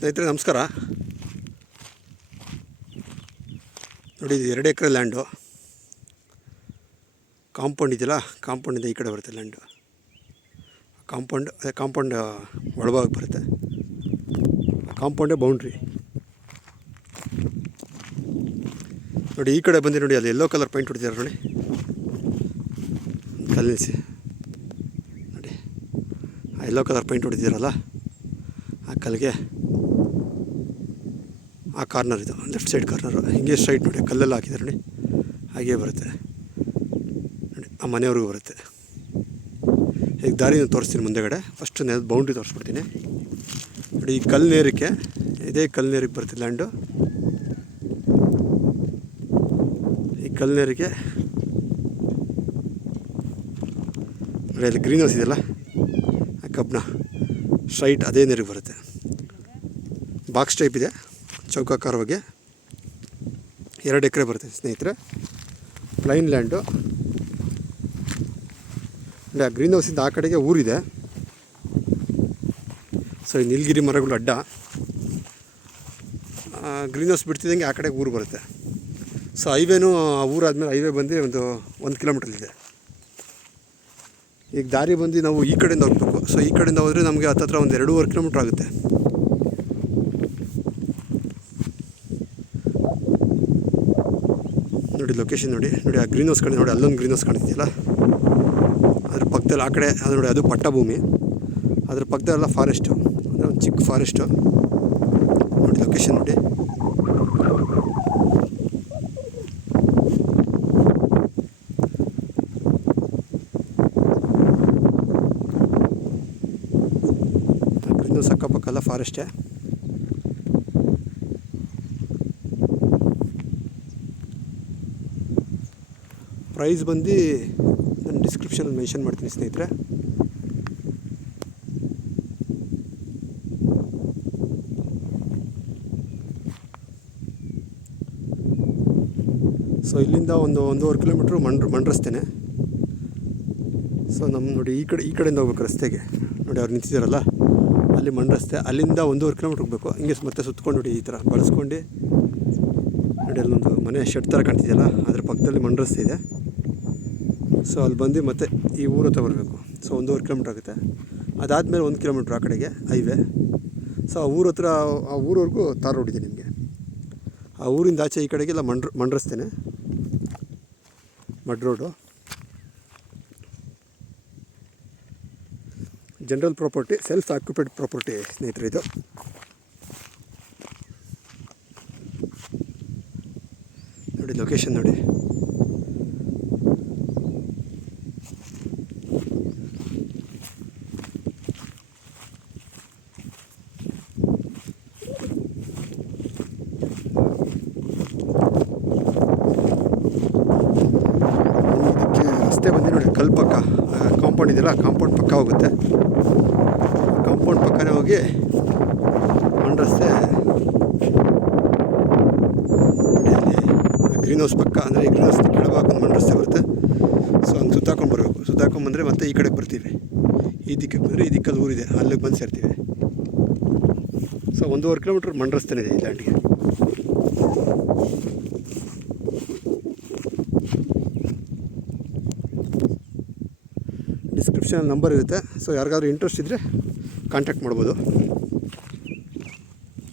ಸ್ನೇಹಿತರೆ ನಮಸ್ಕಾರ. ನೋಡಿ, ಇದು 2 ಎಕರೆ ಲ್ಯಾಂಡು. ಕಾಂಪೌಂಡ್ ಇದೆಯಲ್ಲ, ಕಾಂಪೌಂಡಿಂದ ಈ ಕಡೆ ಬರುತ್ತೆ ಲ್ಯಾಂಡು. ಕಾಂಪೌಂಡ್ ಒಳಭಾಗ ಬರುತ್ತೆ. ಕಾಂಪೌಂಡೇ ಬೌಂಡ್ರಿ. ನೋಡಿ, ಈ ಕಡೆ ಬಂದು ನೋಡಿ, ಅಲ್ಲಿ ಯೆಲ್ಲೋ ಕಲರ್ ಪೈಂಟ್ ಹೊಡಿತಾರೆ ನೋಡಿ, ಕಲ್ಲಿಸಿ ನೋಡಿ, ಆ ಯೆಲ್ಲೋ ಕಲರ್ ಪೈಂಟ್ ಹೊಡಿತೀರಲ್ಲ, ಆ ಕಲ್ಲಿಗೆ ಆ ಕಾರ್ನರ್ ಇದು ಲೆಫ್ಟ್ ಸೈಡ್ ಕಾರ್ನರು. ಹಿಂಗೆ ಸ್ಟ್ರೈಟ್ ನೋಡಿ, ಕಲ್ಲೆಲ್ಲ ಹಾಕಿದ್ದಾರೆ ನೋಡಿ, ಹಾಗೇ ಬರುತ್ತೆ ನೋಡಿ, ಆ ಮನೆಯವ್ರಿಗೂ ಬರುತ್ತೆ. ಈಗ ದಾರಿನ ತೋರಿಸ್ತೀನಿ ಮುಂದೆಗಡೆ. ಫಸ್ಟ್ ಬೌಂಡ್ರಿ ತೋರಿಸ್ಬಿಡ್ತೀನಿ ನೋಡಿ. ಈ ಕಲ್ಲು ನೇರಕ್ಕೆ, ಇದೇ ಕಲ್ಲು ನೇರಕ್ಕೆ ಬರುತ್ತೆ ಲ್ಯಾಂಡು. ಈ ಕಲ್ಲು ನೇರಿಗೆ ನೋಡಿ, ಅಲ್ಲಿ ಗ್ರೀನ್ ಹೌಸ್ ಇದೆಯಲ್ಲ, ಆ ಕಬ್ಬನ ಸ್ಟ್ರೈಟ್ ಅದೇ ನೇರಿಗೆ ಬರುತ್ತೆ. ಬಾಕ್ಸ್ ಟೈಪ್ ಇದೆ, ಚೌಕಾಕಾರವಾಗಿ. 2 ಎಕರೆ ಬರುತ್ತೆ ಸ್ನೇಹಿತರೆ, ಪ್ಲೈನ್ ಲ್ಯಾಂಡು. ಅಂದರೆ ಆ ಗ್ರೀನ್ ಹೌಸಿಂದ ಆ ಕಡೆಗೆ ಊರಿದೆ. ಸೊ ಈ ನೀಲಗಿರಿ ಮರಗಳು ಅಡ್ಡ, ಗ್ರೀನ್ ಹೌಸ್ ಬಿಡ್ತಿದ್ದಂಗೆ ಆ ಕಡೆಗೆ ಊರು ಬರುತ್ತೆ. ಸೊ ಹೈವೇನೂ ಆ ಊರಾದ್ಮೇಲೆ ಹೈವೇ ಬಂದು ಒಂದು 1 ಕಿಲೋಮೀಟ್ರಲ್ಲಿದೆ. ಈಗ ದಾರಿ ಬಂದು ನಾವು ಈ ಕಡೆಯಿಂದ ಹೋಗ್ಬೇಕು. ಸೊ ಈ ಕಡೆಯಿಂದ ಹೋದರೆ ನಮಗೆ ಹತ್ತತ್ರ ಒಂದು 2.5 ಕಿಲೋಮೀಟ್ರ್ ಆಗುತ್ತೆ. ನೋಡಿ ಲೊಕೇಶನ್ ನೋಡಿ. ಆ ಗ್ರೀನ್ ಹೌಸ್ ಕಡೆ ನೋಡಿ, ಅಲ್ಲೊಂದು ಗ್ರೀನ್ ಹೌಸ್ ಕಾಣ್ತಿದೆಯಲ್ಲ, ಅದ್ರ ಪಕ್ಕದಲ್ಲಿ ಆ ಕಡೆ ಅದು ನೋಡಿ, ಅದು ಪಟ್ಟಭೂಮಿ. ಅದ್ರ ಪಕ್ಕದಲ್ಲೆಲ್ಲ ಫಾರೆಸ್ಟು, ಅಂದರೆ ಒಂದು ಚಿಕ್ಕ ಫಾರೆಸ್ಟು. ನೋಡಿ ಲೊಕೇಶನ್ ನೋಡಿ. ಗ್ರೀನ್ ಹೌಸ್ ಅಕ್ಕಪಕ್ಕ ಎಲ್ಲ ಫಾರೆಸ್ಟೇ. ಪ್ರೈಸ್ ಬಂದು ನಾನು ಡಿಸ್ಕ್ರಿಪ್ಷನಲ್ಲಿ ಮೆನ್ಷನ್ ಮಾಡ್ತೀನಿ ಸ್ನೇಹಿತರೆ. ಸೊ ಇಲ್ಲಿಂದ ಒಂದು 1.5 ಕಿಲೋಮೀಟ್ರು ಮಣ್ ರಸ್ತೆನೇ. ಸೊ ನಮ್ಮ ನೋಡಿ, ಈ ಕಡೆಯಿಂದ ಹೋಗ್ಬೇಕು ರಸ್ತೆಗೆ. ನೋಡಿ ಅವ್ರು ನಿಂತಿದ್ದಾರಲ್ಲ, ಅಲ್ಲಿ ಮಣ್ ರಸ್ತೆ. ಅಲ್ಲಿಂದ 1.5 ಕಿಲೋಮೀಟ್ರ್ ಹೋಗಬೇಕು. ಹಿಂಗೆ ಮತ್ತೆ ಸುತ್ಕೊಂಡು ನೋಡಿ, ಈ ಥರ ಬಳಸ್ಕೊಂಡು ನೋಡಿ, ಅಲ್ಲೊಂದು ಮನೆ ಶೆಡ್ ಥರ ಕಾಣ್ತಿದೆಯಲ್ಲ, ಅದ್ರ ಪಕ್ಕದಲ್ಲಿ ಮಣ್ ರಸ್ತೆ ಇದೆ. ಸೊ ಅಲ್ಲಿ ಬಂದು ಮತ್ತೆ ಈ ಊರ ಹತ್ರ ಬರಬೇಕು. ಸೊ 1.5 ಕಿಲೋಮೀಟ್ರ್ ಆಗುತ್ತೆ. ಅದಾದಮೇಲೆ 1 ಕಿಲೋಮೀಟ್ರ್ ಆ ಕಡೆಗೆ ಹೈವೇ. ಸೊ ಆ ಊರ ಹತ್ರ, ಆ ಊರವರೆಗೂ ತಾರ್ ರೋಡ್ ಇದೆ ನಿಮಗೆ. ಆ ಊರಿಂದ ಆಚೆ ಈ ಕಡೆಗೆಲ್ಲ ಮಣ್ ರಸ್ತೆನೇ, mud road. General property, self occupied property ಸ್ನೇಹಿತರೆ ಇದು. ನೋಡಿ ಲೊಕೇಶನ್ ನೋಡಿ. ರಸ್ತೆ ಬಂದು ನೋಡಿ, ಕಲ್ ಪಕ್ಕ ಕಾಂಪೌಂಡ್ ಇದೆಯಲ್ಲ, ಕಾಂಪೌಂಡ್ ಪಕ್ಕ ಹೋಗುತ್ತೆ. ಕಾಂಪೌಂಡ್ ಪಕ್ಕನೇ ಹೋಗಿ ಮಣ್ ರಸ್ತೆ ನೋಡಿ, ಅಲ್ಲಿ ಗ್ರೀನ್ ಹೌಸ್ ಪಕ್ಕ, ಅಂದರೆ ಈ ಗ್ರೀನ್ ಹೌಸ್ ಕೆಳಭಾಗ ಒಂದು ಮಣ್ ರಸ್ತೆ ಬರುತ್ತೆ. ಸೊ ಹಂಗೆ ಸುತ್ತಾಕೊಂಡು ಬರಬೇಕು. ಸುತ್ತಾಕೊಂಡು ಬಂದರೆ ಮತ್ತೆ ಈ ಕಡೆಗೆ ಬರ್ತೀವಿ. ಈ ದಿಕ್ಕಿಗೆ ಬಂದರೆ ಈ ದಿಕ್ಕಲ್ಲಿ ಊರಿದೆ, ಅಲ್ಲಿಗೆ ಬಂದು ಸೇರ್ತೀವಿ. ಸೊ 1.5 ಕಿಲೋಮೀಟ್ರ್ ಮಣ್ ರಸ್ತೆನೇ ಇದೆ ಈ ಲ್ಯಾಂಡ್ಗೆ. ಡಿಸ್ಕ್ರಿಪ್ಷನ್ ನಂಬರ್ ಇರುತ್ತೆ. ಸೊ ಯಾರಿಗಾದ್ರೂ ಇಂಟ್ರೆಸ್ಟ್ ಇದ್ದರೆ ಕಾಂಟ್ಯಾಕ್ಟ್ ಮಾಡ್ಬೋದು.